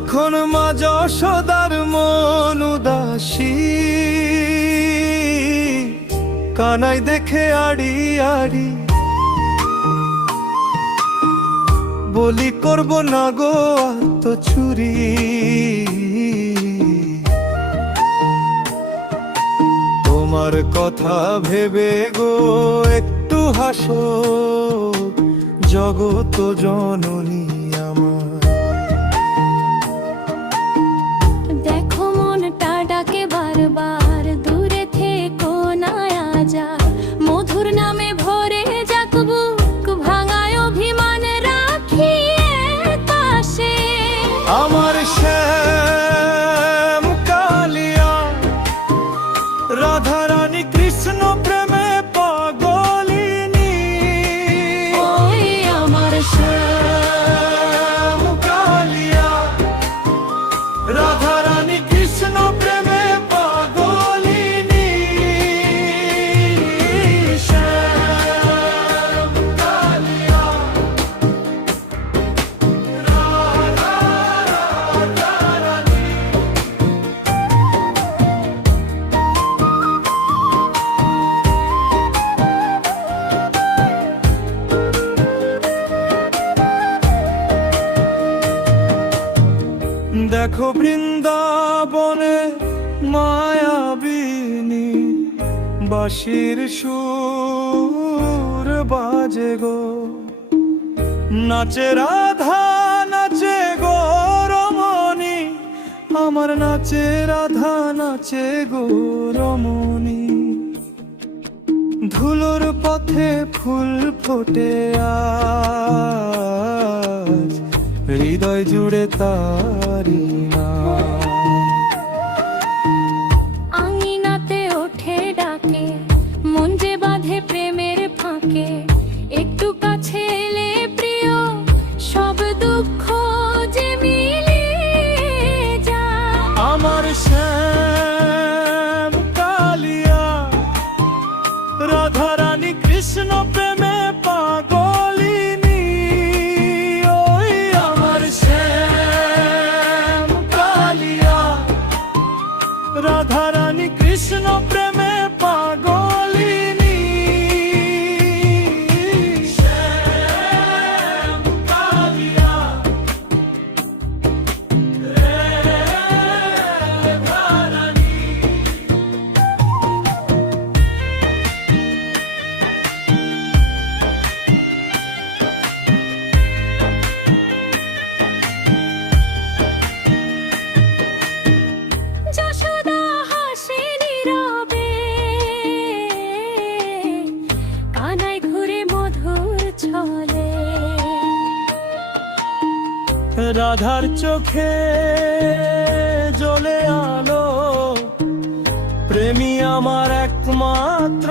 যখন মা যশোদার মন উদাসী, কানাই দেখে আড়ি আড়ি বলি করব না গো আত্মচুরি। তোমার কথা ভেবে গো একটু হাসো জগত জননী আমার। দেখো মনটা ডাকে বারবার, দূরে থেকো না আজার। মধুর নামে ভরে যাক বুক, ভাঙায় অভিমান রাখি পাশে। আমার শ্যাম কালিয়া রাধা রানী কৃষ্ণ প্রেমে পাগলিনী। ওই আমার শ্যাম কালিয়া রাধা রানী কৃষ্ণ প্রেমে পাগলিনী। শ্যাম কালিয়া রাধা রানী। দেখো বৃন্দাবনে মায়াবিনী বাঁশির সুর বাজে গো। নাচে রাধা নাচে গো রমণী, আমার নাচে রাধা নাচে গো রমণী। ধুলোর পথে ফুল ফোটে আজ, হৃদয় জুড়ে তারি নাম। আঙিনাতে ওঠে ডাকে, মন যে বাঁধে প্রেমের ফাঁকে। একটু কাছে এলে প্রিয়, সব দুঃখ যে মিলিয়ে যায়। আমার শ্যাম কালিয়া রাধা রানী কৃষ্ণ প্রেমে পাগলিনী। ওই আমার শ্যাম কালিয়া রাধা রানী কৃষ্ণ প্রেমে পাগলিনী। শ্যাম কালিয়া রাধা রানী। যশোদা হাসে নীরবে, কানাই ঘুরে মধুর ছলে। রাধার চোখে জ্বলে আলো, প্রেমী আমার একমাত্র